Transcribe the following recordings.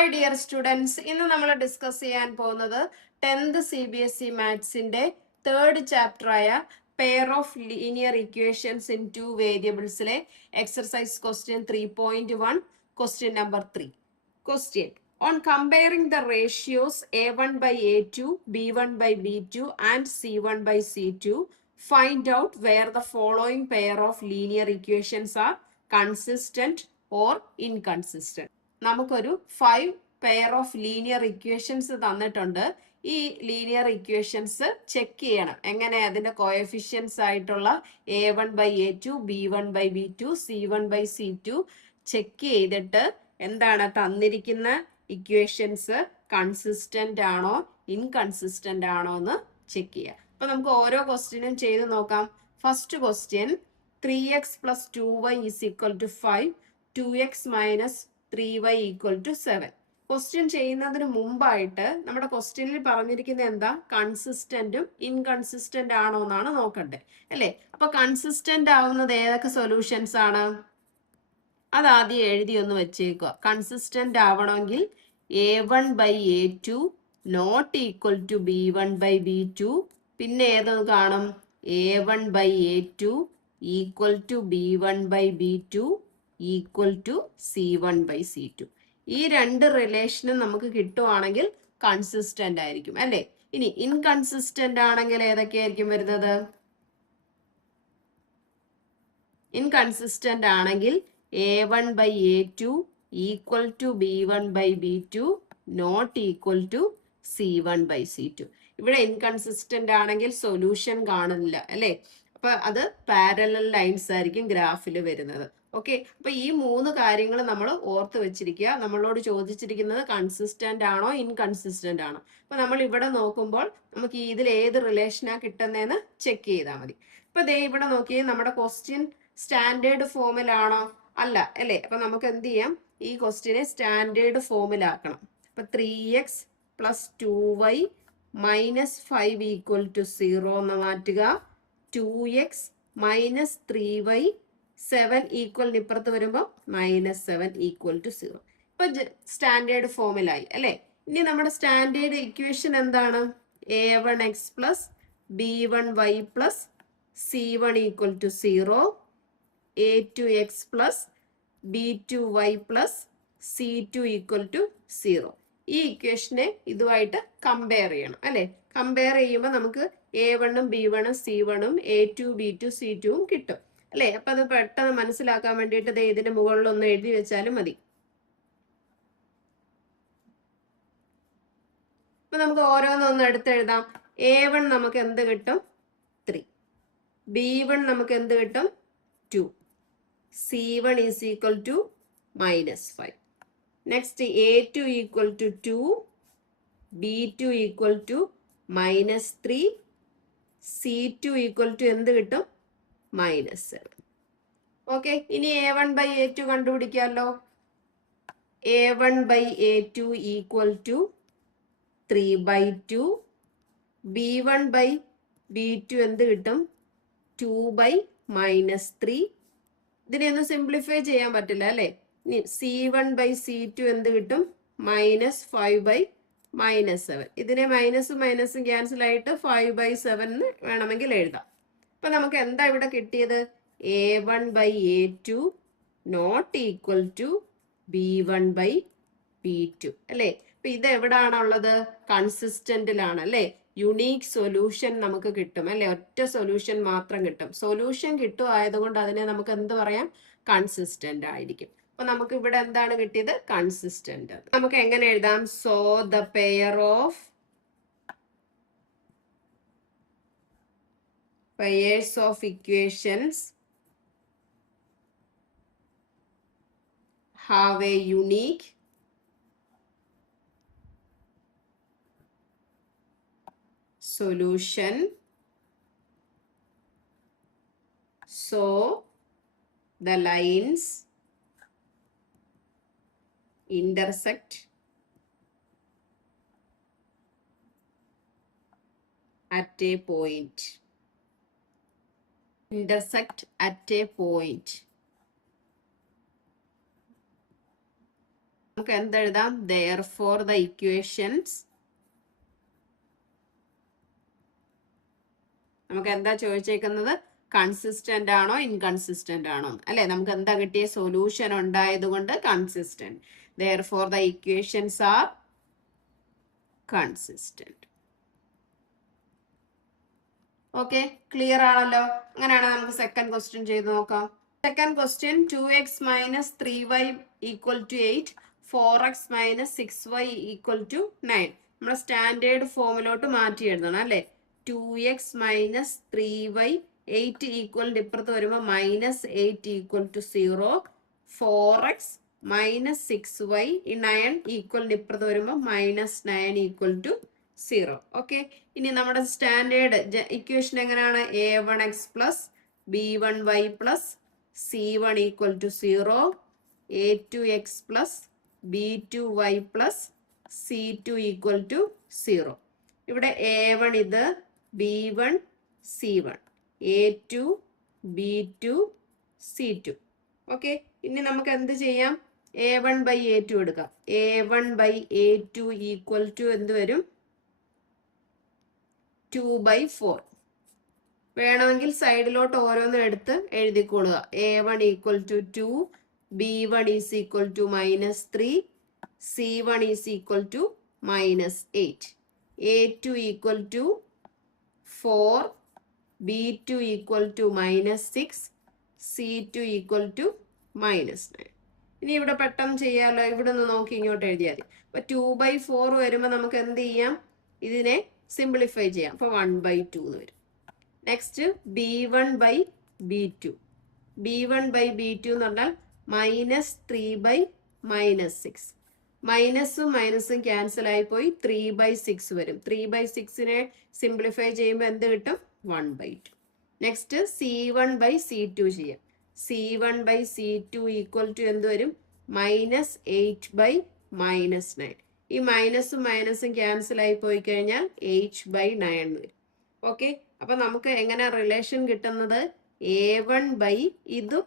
Hi dear students, ഇന്ന് നമ്മൾ discuss ചെയ്യാൻ പോകുന്നത് 10th CBSE മാത്സിന്റെ തേർഡ് ചാപ്റ്റർ ആയ pair of linear equations in two വേരിയബിൾസിലെ exercise question 3.1 question number 3. Question on comparing the ratios a1 by a2, b1 by b2 and c1 by c2, find out where the following pair of linear equations are consistent or inconsistent. നമുക്കൊരു 5 pair of linear equations തന്നിട്ടുണ്ട്. ഈ linear equations check ചെയ്യണം. എങ്ങനെ? അതിന്റെ coefficients ആയിട്ടുള്ള a1/a2, b1/b2, c1/c2 check ചെയ്തിട്ട് എന്താണ് തന്നിരിക്കുന്ന ഇക്വേഷൻസ് കൺസിസ്റ്റന്റ് ആണോ ഇൻകൺസിസ്റ്റന്റ് ആണോ എന്ന് ചെക്ക് ചെയ്യുക. അപ്പൊ നമുക്ക് ഓരോ ക്വസ്റ്റ്യനും ചെയ്ത് നോക്കാം. First question 3x + 2y = 5, 2x - 3y = 7. Question ചെയ്യുന്നതിന് മുമ്പായിട്ട് നമ്മുടെ ക്വസ്റ്റ്യനിൽ പറഞ്ഞിരിക്കുന്നത് എന്താ? കൺസിസ്റ്റന്റും ഇൻകൺസിസ്റ്റന്റ് ആണോ എന്നാണ് നോക്കണ്ടേ, അല്ലേ? അപ്പൊ കൺസിസ്റ്റന്റ് ആവുന്നത് ഏതൊക്കെ സൊല്യൂഷൻസ് ആണ്? അതാദ്യം എഴുതി ഒന്ന് വെച്ചേക്കുക. കൺസിസ്റ്റന്റ് ആവണമെങ്കിൽ a1/a2 not equal to b1/b2, പിന്നെ ഏതൊന്ന് കാണും? a1/a2 equal to b1/b2 equal to c1/c2. ഈ രണ്ട് റിലേഷനും നമുക്ക് കിട്ടുവാണെങ്കിൽ കൺസിസ്റ്റന്റ് ആയിരിക്കും, അല്ലേ? ഇനി ഇൻകൺസിസ്റ്റന്റ് ആണെങ്കിൽ ഏതൊക്കെയായിരിക്കും വരുന്നത്? ഇൻകൺസിസ്റ്റന്റ് ആണെങ്കിൽ a1/a2 equal to b1/b2 not equal to c1/c2. ഇവിടെ ഇൻകൺസിസ്റ്റന്റ് ആണെങ്കിൽ സൊല്യൂഷൻ കാണില്ല, അല്ലേ? അപ്പൊ അത് പാരലൽ ലൈൻസ് ആയിരിക്കും ഗ്രാഫിൽ വരുന്നത്. ഓക്കെ, അപ്പൊ ഈ 3 കാര്യങ്ങൾ നമ്മൾ ഓർത്ത് വെച്ചിരിക്കുക. നമ്മളോട് ചോദിച്ചിരിക്കുന്നത് കൺസിസ്റ്റന്റ് ആണോ ഇൻകൺസിസ്റ്റന്റ് ആണോ. അപ്പൊ നമ്മൾ ഇവിടെ നോക്കുമ്പോൾ നമുക്ക് ഇതിൽ ഏത് റിലേഷനാ കിട്ടുന്നതെന്ന് ചെക്ക് ചെയ്താൽ മതി. ഇപ്പൊ ദേ ഇവിടെ നോക്കി, നമ്മുടെ ക്വസ്റ്റ്യൻ സ്റ്റാൻഡേർഡ് ഫോമിലാണോ? അല്ല, അല്ലേ? അപ്പൊ നമുക്ക് എന്ത് ചെയ്യാം? ഈ ക്വസ്റ്റ്യനെ സ്റ്റാൻഡേർഡ് ഫോമിലാക്കണം. അപ്പൊ 3x + 2y - 5 = 0 എന്ന് മാറ്റുക. 2x - 3y 7 ഈക്വൽ ഇപ്പുറത്ത് വരുമ്പോൾ -7 = 0. ഇപ്പൊ സ്റ്റാൻഡേർഡ് ഫോമിലായി, അല്ലേ? ഇനി നമ്മുടെ സ്റ്റാൻഡേർഡ് ഇക്വേഷൻ എന്താണ്? a1x + b1y + c1 = 0, a2x + b2y + c2 = 0. ഈ ഇക്വേഷനെ ഇതുമായിട്ട് കമ്പയർ ചെയ്യണം, അല്ലെ? കമ്പയർ ചെയ്യുമ്പോൾ നമുക്ക് a1ഉം b1ഉം c1ഉം a2 b2 c2ഉം കിട്ടും, അല്ലെ? അപ്പൊ അത് പെട്ടെന്ന് മനസ്സിലാക്കാൻ വേണ്ടിയിട്ട് ഇതിന്റെ മുകളിൽ ഒന്ന് എഴുതി വെച്ചാലും മതി. ഇപ്പൊ നമുക്ക് ഓരോന്നൊന്ന് എടുത്തെഴുതാം. a1 നമുക്ക് എന്ത് കിട്ടും? 3. b1 നമുക്ക് എന്ത് കിട്ടും? 2. c1 = -5. Next a2 = 2, b2 = -3, c2 = എന്ത് കിട്ടും? -7. ഓക്കെ, ഇനി a1/a2 കണ്ടുപിടിക്കാമല്ലോ. a1/a2 = 3/2, b1/b2 എന്ത് കിട്ടും? 2/-3. ഇതിനെ ഒന്ന് സിംപ്ലിഫൈ ചെയ്യാൻ പറ്റില്ല, അല്ലെ? ഇനി c1/c2 എന്ത് കിട്ടും? -5/-7. ഇതിനെ മൈനസും മൈനസും ക്യാൻസൽ ആയിട്ട് 5/7 വേണമെങ്കിൽ എഴുതാം. അപ്പൊ നമുക്ക് എന്താ ഇവിടെ കിട്ടിയത്? a1/a2 not equal to b1/b2, അല്ലേ? അപ്പൊ ഇത് എവിടാണുള്ളത്? കൺസിസ്റ്റന്റിലാണ്, അല്ലേ? യുണീക്ക് സൊല്യൂഷൻ നമുക്ക് കിട്ടും, അല്ലെ? ഒറ്റ സൊല്യൂഷൻ മാത്രം കിട്ടും. സൊല്യൂഷൻ കിട്ടുമായതുകൊണ്ട് അതിനെ നമുക്ക് എന്ത് പറയാം? കൺസിസ്റ്റന്റ് ആയിരിക്കും. അപ്പൊ നമുക്ക് ഇവിടെ എന്താണ് കിട്ടിയത്? കൺസിസ്റ്റന്റ്. നമുക്ക് എങ്ങനെ എഴുതാം? So the pair of pairs of equations have a unique solution, so the lines intersect at a point. Intersect at a point. നമുക്ക് എന്തെഴുതാം? therefore the equations, നമുക്ക് എന്താ ചോദിച്ചേക്കുന്നത്? കൺസിസ്റ്റന്റ് ആണോ ഇൻകൺസിസ്റ്റന്റ് ആണോ അല്ലെ? നമുക്ക് എന്താ കിട്ടിയ? സൊല്യൂഷൻ ഉണ്ടായത് കൊണ്ട് consistent. therefore the equations are consistent. Okay, clear ആണല്ലോ? അങ്ങനെയാണ് നമുക്ക് സെക്കൻഡ് ക്വസ്റ്റ്യൻ ചെയ്ത് നോക്കാം. Second question 2x minus 3y equal to 8, 4x minus 6y equal to 9. നമ്മുടെ സ്റ്റാൻഡേർഡ് ഫോമിലോട്ട് മാറ്റി എഴുതണം അല്ലെ? 2x മൈനസ് 3y 8 ഈക്വലിന്റെ ഇപ്പുറത്ത് വരുമ്പോൾ minus 8 equal to 0, 4x minus 6y 9 ഈക്വലിന്റെ ഇപ്പുറത്ത് വരുമ്പോൾ മൈനസ് 9 ഈക്വൽ ടു 0. ഓക്കെ, ഇനി നമ്മുടെ സ്റ്റാൻഡേർഡ് ഇക്വേഷൻ എങ്ങനെയാണ്? a1x plus b1y plus c1 equal to 0, a2x plus b2y plus c2 equal to 0. ഇവിടെ a1 ഇത്, b1 c1, a2 b2 c2. Okay, ഇനി നമുക്ക് എന്ത് ചെയ്യാം? a1 ബൈ a2 എടുക്കാം. a1 by a2 equal to എന്ത് വരും? 2/4. വേണമെങ്കിൽ സൈഡിലോട്ട് ഓരോന്നും എടുത്ത് എഴുതിക്കൊള്ളുക. a1 equal to 2, b1 is equal to minus 3, c1 is equal to minus 8, a2 equal to 4, b2 equal to minus 6, c2 equal to minus 9. ഇനി ഇവിടെ പെട്ടെന്ന് ചെയ്യാമല്ലോ. ഇവിടെ നിന്ന് നോക്കി ഇങ്ങോട്ട് എഴുതിയാൽ മതി. അപ്പൊ 2/4 വരുമ്പോൾ നമുക്ക് എന്ത് ചെയ്യാം? ഇതിനെ സിംപ്ലിഫൈ ചെയ്യാം. അപ്പൊ 1/2 എന്ന് വരും. Next b1 by b2. b1 by b2 എന്ന് പറഞ്ഞാൽ മൈനസ് 3 മൈനസ് 6. മൈനസും മൈനസും ക്യാൻസൽ ആയി പോയി 3/6 വരും. 3/6നെ സിംപ്ലിഫൈ ചെയ്യുമ്പോൾ എന്ത് കിട്ടും? 1/2. നെക്സ്റ്റ് c1 ബൈ c2 ചെയ്യാം. c1 by c2 equal to എന്ത് വരും? Minus 8 by minus 9. ഈ മൈനസും മൈനസും ക്യാൻസൽ ആയി പോയി കഴിഞ്ഞാൽ h/9 വരും. ഓക്കെ, അപ്പൊ നമുക്ക് എങ്ങനെ റിലേഷൻ കിട്ടുന്നത്? a1 ബൈ ഇതും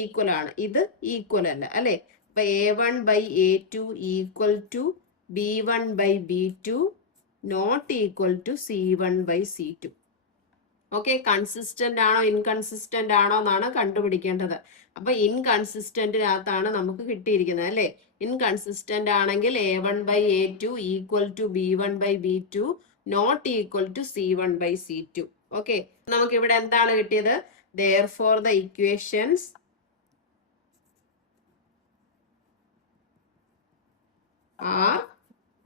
ഈക്വൽ ആണ്, ഇത് ഈക്വൽ അല്ല അല്ലെ? അപ്പൊ a1 by a2 equal to b1 by b2 not equal to c1 by c2. Okay, consistent ആണോ ഇൻകൺസിസ്റ്റന്റ് ആണോ എന്നാണ് കണ്ടുപിടിക്കേണ്ടത്. അപ്പൊ ഇൻകൺസിസ്റ്റന്റിനകത്താണ് നമുക്ക് കിട്ടിയിരിക്കുന്നത് അല്ലെ? ഇൻകൺസിസ്റ്റന്റ് ആണെങ്കിൽ a1 by a2 equal to b1 by b2 not equal to c1 by c2. Okay, നമുക്ക് ഇവിടെ എന്താണ് കിട്ടിയത്? therefore the equations are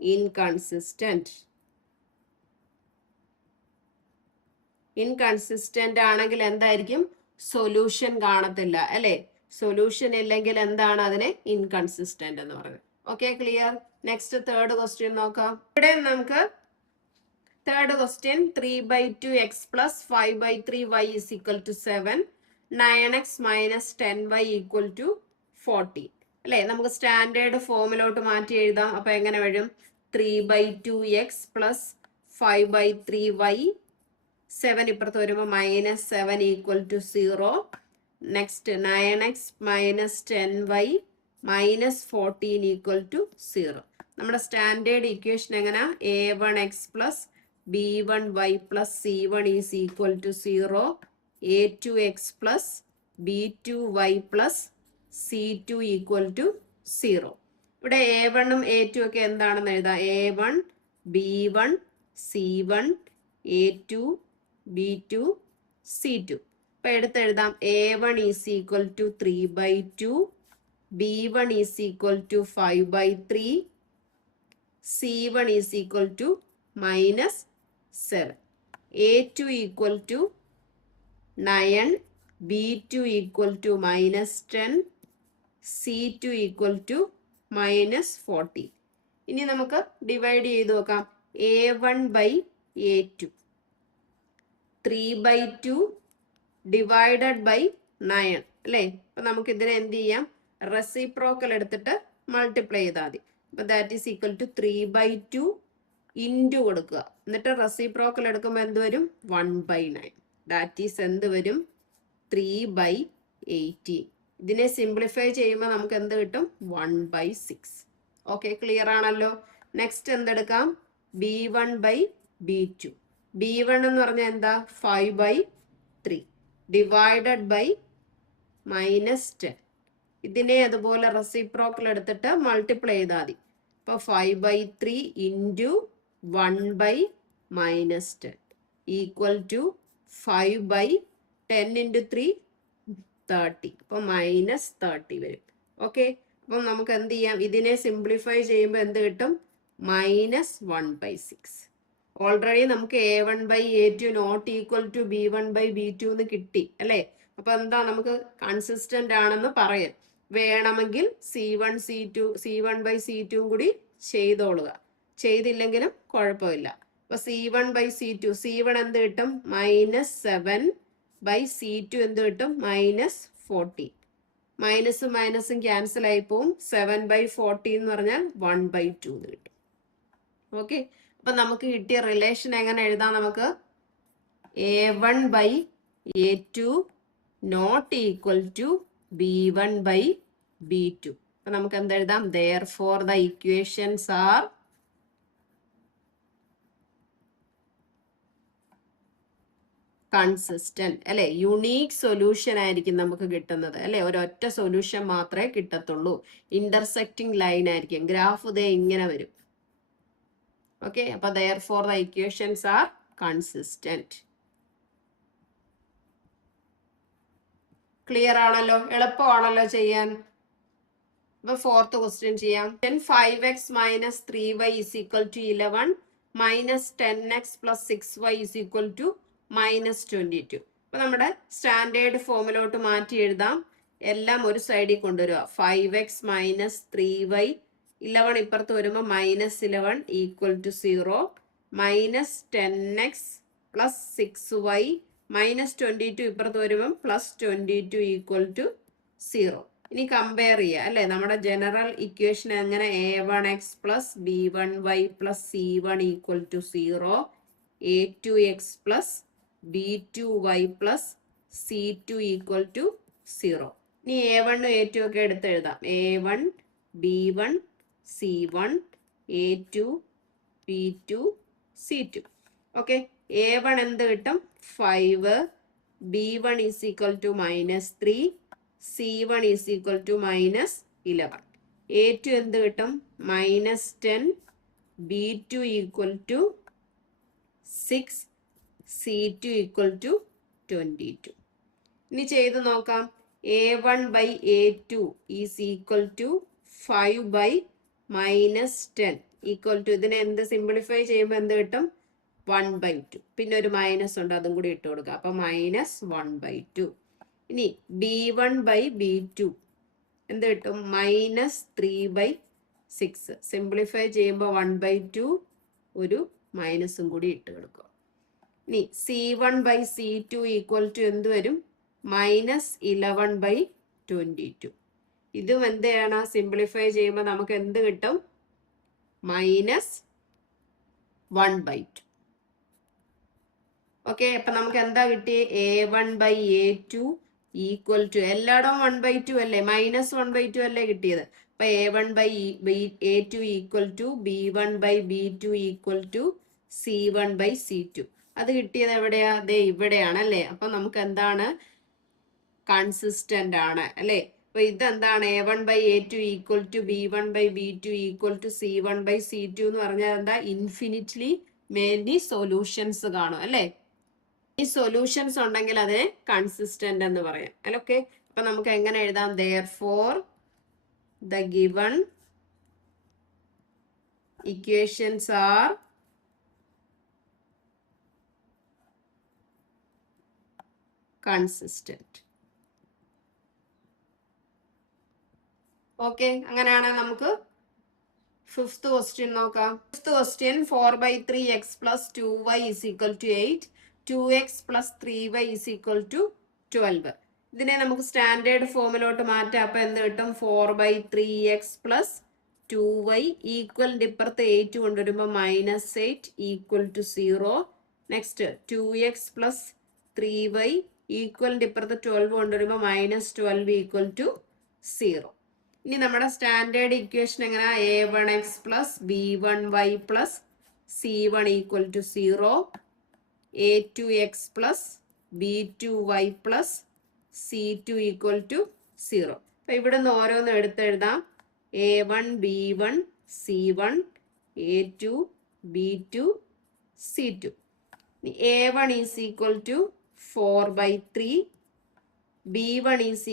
inconsistent. Inconsistent ആണെങ്കിൽ എന്തായിരിക്കും? സൊല്യൂഷൻ കാണത്തില്ല അല്ലെ? സൊല്യൂഷൻ ഇല്ലെങ്കിൽ എന്താണ് അതിനെ ഇൻകൺസിസ്റ്റന്റ് എന്ന് പറയുന്നത്. Okay, clear? Next third question നോക്കാം. ഇവിടെ നമുക്ക് third question 3/2x plus 5/3y is equal to 7, 9x minus 10y equal to 14 അല്ലെ? നമുക്ക് സ്റ്റാൻഡേർഡ് ഫോമിലോട്ട് മാറ്റി എഴുതാം. അപ്പൊ എങ്ങനെ വരും? 3/2x പ്ലസ് 5/3y, 7 ഇപ്പുറത്ത് വരുമ്പോൾ minus 7 equal to 0. Next 9x minus 10y minus 14 equal to 0. നമ്മുടെ സ്റ്റാൻഡേർഡ് ഇക്വേഷൻ എങ്ങനെ? a1x plus b1y plus c1 is equal to 0, a2x plus b2y plus c2 equal to 0. ഇവിടെ a1 ഉം a2 ഒക്കെ എന്താണെന്ന് എഴുതാം? a1 b1 c1 a2 b2 c2. അപ്പൊ എടുത്തെഴുതാം. a1 is equal to 3/2, b1 is equal to 5/3, c1 is equal to minus 7, a2 equal to 9, b2 equal to minus 10, c2 equal to minus 14. ഇനി നമുക്ക് divide ചെയ്ത് നോക്കാം. a1 by a2, 3/2 divided by 9 അല്ലേ? അപ്പൊ നമുക്ക് ഇതിനെ എന്ത് ചെയ്യാം? റെസിപ്രോക്കൽ എടുത്തിട്ട് മൾട്ടിപ്ലൈ ചെയ്താൽ മതി. അപ്പൊ that is equal to 3/2 into കൊടുക്കുക. എന്നിട്ട് റെസിപ്രോക്കൽ എടുക്കുമ്പോൾ എന്ത് വരും? 1/9. ദാറ്റ് ഈസ് എന്ത് വരും? 3/18. ഇതിനെ സിംപ്ലിഫൈ ചെയ്യുമ്പോൾ നമുക്ക് എന്ത് കിട്ടും? 1/6. ഓക്കെ, ക്ലിയർ ആണല്ലോ. നെക്സ്റ്റ് എന്തെടുക്കാം? b1/b2. b1 എന്ന് പറഞ്ഞാൽ എന്താ? 5/3 ഡിവൈഡഡ് ബൈ -10. ഇതിനെ അതുപോലെ റെസിപ്രോക്കൽ എടുത്തിട്ട് മൾട്ടിപ്ലൈ ചെയ്താൽ മതി. അപ്പോൾ 5/3 ഇൻറ്റു 1/-10 ഈക്വൽ ടു 5/10 ഇൻറ്റു 3 30. അപ്പോൾ -30 വരും. ഓക്കെ, അപ്പം നമുക്ക് എന്ത് ചെയ്യാം? ഇതിനെ സിംപ്ലിഫൈ ചെയ്യുമ്പോൾ എന്ത് കിട്ടും? -1/6. ഓൾറെഡി നമുക്ക് a1/a2 not equal to b1/b2 എന്ന് കിട്ടി അല്ലേ? അപ്പൊ എന്താ, നമുക്ക് കൺസിസ്റ്റന്റ് ആണെന്ന് പറയാം. വേണമെങ്കിൽ c1/c2 കൂടി ചെയ്തോളുക, ചെയ്തില്ലെങ്കിലും കുഴപ്പമില്ല. അപ്പൊ c1/c2, c1 എന്ത് കിട്ടും? -7/c2 എന്ത് കിട്ടും? -14. മൈനസും മൈനസും ക്യാൻസൽ ആയി പോവും. 7/14 എന്ന് പറഞ്ഞാൽ 1/2 എന്ന് കിട്ടും. ഓക്കെ, അപ്പൊ നമുക്ക് കിട്ടിയ റിലേഷൻ എങ്ങനെ എഴുതാം? നമുക്ക് a1/a2 not equal to b1/b2. അപ്പൊ നമുക്ക് എന്തെഴുതാം? therefore the equations are consistent അല്ലെ? യുണീക് സൊല്യൂഷൻ ആയിരിക്കും നമുക്ക് കിട്ടുന്നത് അല്ലെ? ഒരൊറ്റ സൊല്യൂഷൻ മാത്രമേ കിട്ടത്തുള്ളൂ. ഇന്റർസെക്റ്റിംഗ് ലൈൻ ആയിരിക്കും. ഗ്രാഫ് ദേ ഇങ്ങനെ വരും. ഓക്കെ, അപ്പൊ therefore the equations are consistent. Clear ആണല്ലോ? എളുപ്പമാണല്ലോ ചെയ്യാൻ. അപ്പൊ ഫോർത്ത് ക്വസ്റ്റ്യൻ ചെയ്യാം. 5x minus 3y is equal to 11 minus 10x plus 6y is equal to -22. അപ്പൊ നമ്മുടെ സ്റ്റാൻഡേർഡ് ഫോമിലോട്ട് മാറ്റി എഴുതാം. എല്ലാം ഒരു സൈഡിൽ കൊണ്ടുവരിക. 5x minus 3y, 11 ഇപ്പുറത്ത് വരുമ്പോൾ -11 equal to 0, minus 10x plus 6y -22 ഇപ്പുറത്ത് വരുമ്പം +22 ഈക്വൽ ടു 0. ഇനി കമ്പയർ ചെയ്യുക അല്ലെ? നമ്മുടെ ജനറൽ ഇക്വേഷൻ എങ്ങനെ? a1x plus b1y plus c1 equal to 0, a2x plus b2y plus c2 equal to 0. ഇനി a1 a2 ഒക്കെ എടുത്ത് എഴുതാം. a1 b1 c1 a2 b2 c2. Okay, a1 എന്ത് കിട്ടും? 5, b1 is equal to -3, c1 is equal to -11. a2 എന്ത് കിട്ടും? -10, b2 equal to 6, c2 equal to 22. ഇനി ചെയ്ത് നോക്കാം. a1/a2 is equal to 5/-10 equal to, ഇതിനെ എന്ത് സിംപ്ലിഫൈ ചെയ്യുമ്പോൾ എന്ത് കിട്ടും? 1/2. പിന്നെ ഒരു മൈനസ് ഉണ്ട്, അതും കൂടി ഇട്ട് കൊടുക്കുക. അപ്പൊ -1/2. ഇനി b1/b2 എന്ത് കിട്ടും? -3/6. സിംപ്ലിഫൈ ചെയ്യുമ്പോൾ 1/2, ഒരു മൈനസും കൂടി ഇട്ട് കൊടുക്കുക. ഇനി c1/c2 ഈക്വൽ ടു എന്ത് വരും? -11/22. ഇതും എന്ത് ചെയ്യണം? സിംപ്ലിഫൈ ചെയ്യുമ്പോൾ നമുക്ക് എന്ത് കിട്ടും? -1/2. ഓക്കെ, അപ്പൊ നമുക്ക് എന്താ കിട്ടിയേ? a1/a2 ഈക്വൽ ടു, എല്ലായിടവും 1/2 അല്ലേ? -1/2 അല്ലേ കിട്ടിയത്? അപ്പൊ a1/a2 equal to b1/b2 equal to c1/c2. അത് കിട്ടിയത് എവിടെയാ? ദേ ഇവിടെയാണ് അല്ലേ? അപ്പൊ നമുക്ക് എന്താണ്? കൺസിസ്റ്റന്റ് ആണ് അല്ലേ? അപ്പൊ ഇതെന്താണ്? a1/a2 equal to b1/b2 equal to c1/c2 എന്ന് പറഞ്ഞാൽ എന്താ? ഇൻഫിനിറ്റ്ലി മെനി സൊല്യൂഷൻസ് കാണും അല്ലേ? ഈ സൊല്യൂഷൻസ് ഉണ്ടെങ്കിൽ അതിനെ കൺസിസ്റ്റന്റ് എന്ന് പറയാം അല്ലേ? ഓക്കെ, അപ്പൊ നമുക്ക് എങ്ങനെ എഴുതാം? therefore the given equations are consistent. Okay, അങ്ങനെയാണെങ്കിൽ നമുക്ക് ഫിഫ്ത്ത് ക്വസ്റ്റ്യൻ നോക്കാം. Fifth question 4/3x plus 2y is equal to 8, 2x plus 3y is equal to 12. ഇതിനെ നമുക്ക് സ്റ്റാൻഡേർഡ് ഫോമിലോട്ട് മാറ്റാം. അപ്പൊ എന്ത് കിട്ടും? 4/3x plus 2y ഈക്വലിന്റെ ഇപ്പുറത്ത് 8 കൊണ്ടുവരുമ്പോൾ -8 equal to 0. Next 2x plus 3y ഈക്വലിൻ്റെ ഇപ്പുറത്ത് 12 കൊണ്ടുവരുമ്പോൾ -12 = 0. ഇനി നമ്മുടെ സ്റ്റാൻഡേർഡ് ഇക്വേഷൻ എങ്ങനെയാ? a1x + b1y + c1 = 0, a2x + b2y + c2 = 0. അപ്പൊ ഇവിടെ നിന്ന് ഓരോന്ന് എടുത്തെഴുതാം. a1 b1 c1, a2 b2 c2. a1 = 4/3, b1 =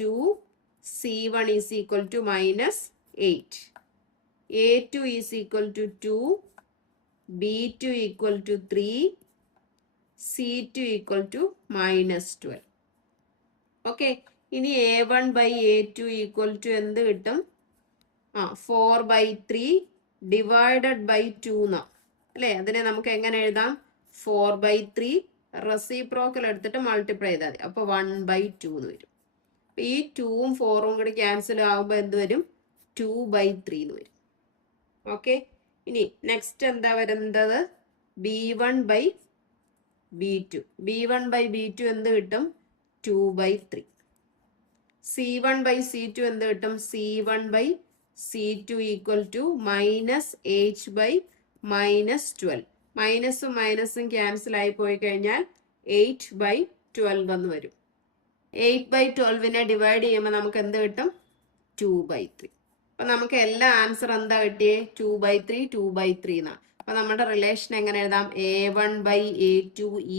2, c1 = -8, a2 = 2, b2 = 3, c2 = -12. Okay, ഇനി a1/a2 = എന്ത് കിട്ടും? 4/3 / 2 എന്നാ അല്ലേ? അതിനെ നമുക്ക് എങ്ങനെ എഴുതാം? 4/3 റെസിപ്രോക്കൽ എടുത്തിട്ട് മൾട്ടിപ്ലൈ ചെയ്താൽ മതി. അപ്പോൾ 1/2 എന്ന് വരും. ഈ 2ഉം 4ഉം കൂടി ക്യാൻസൽ ആകുമ്പോൾ എന്ത് വരും? 2/3 എന്ന് വരും. ഓക്കെ, ഇനി നെക്സ്റ്റ് എന്താ വരുന്നത്? b1/b2. b1/b2 എന്ത് കിട്ടും? 2/3. c1/c2 എന്ത് കിട്ടും? c1/c2 = -h/-12. മൈനസും മൈനസും ക്യാൻസൽ ആയി പോയി കഴിഞ്ഞാൽ 8/12 എന്ന് വരും. 8/12നെ ഡിവൈഡ് ചെയ്യുമ്പോൾ നമുക്ക് എന്ത് കിട്ടും? 2/3. അപ്പൊ നമുക്ക് എല്ലാ ആൻസർ എന്താ കിട്ടിയേ? 2/3 2/3 എന്നാണ്. അപ്പൊ നമ്മുടെ റിലേഷൻ എങ്ങനെ എഴുതാം? a1/a2 =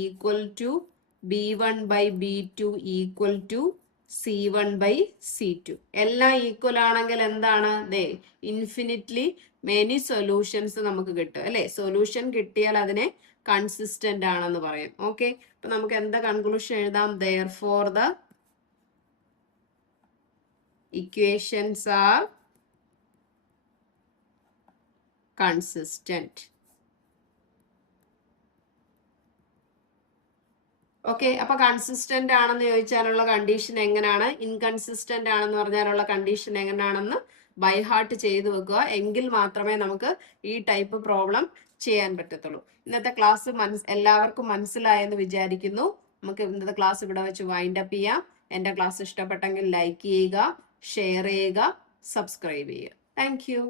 b1/b2 = c1/c2. എല്ലാം ഈക്വൽ ആണെങ്കിൽ എന്താണ്? ഇൻഫിനിറ്റ്ലി മെനി സൊല്യൂഷൻസ് നമുക്ക് കിട്ടും അല്ലെ? സൊല്യൂഷൻ കിട്ടിയാൽ അതിനെ കൺസിസ്റ്റന്റ് ആണെന്ന് പറയും. ഓക്കെ, അപ്പൊ നമുക്ക് എന്താ കൺക്ലൂഷൻ എഴുതാം? therefore the equations are consistent. Okay, അപ്പൊ കൺസിസ്റ്റന്റ് ആണെന്ന് ചോദിച്ചാലുള്ള കണ്ടീഷൻ എങ്ങനെയാണ്? ഇൻകൺസിസ്റ്റന്റ് ആണെന്ന് പറഞ്ഞാലുള്ള കണ്ടീഷൻ എങ്ങനെയാണെന്ന് ബൈ ഹാർട്ട് ചെയ്തു വെക്കുക. എങ്കിൽ മാത്രമേ നമുക്ക് ഈ ടൈപ്പ് പ്രോബ്ലം ചെയ്യാൻ പറ്റത്തുള്ളൂ. ഇന്നത്തെ ക്ലാസ് എല്ലാവർക്കും മനസ്സിലായെന്ന് വിചാരിക്കുന്നു. നമുക്ക് ഇന്നത്തെ ക്ലാസ് ഇവിടെ വെച്ച് വൈൻഡ് അപ്പ് ചെയ്യാം. എൻ്റെ ക്ലാസ് ഇഷ്ടപ്പെട്ടെങ്കിൽ ലൈക്ക് ചെയ്യുക, ഷെയർ ചെയ്യുക, സബ്സ്ക്രൈബ് ചെയ്യുക. Thank you.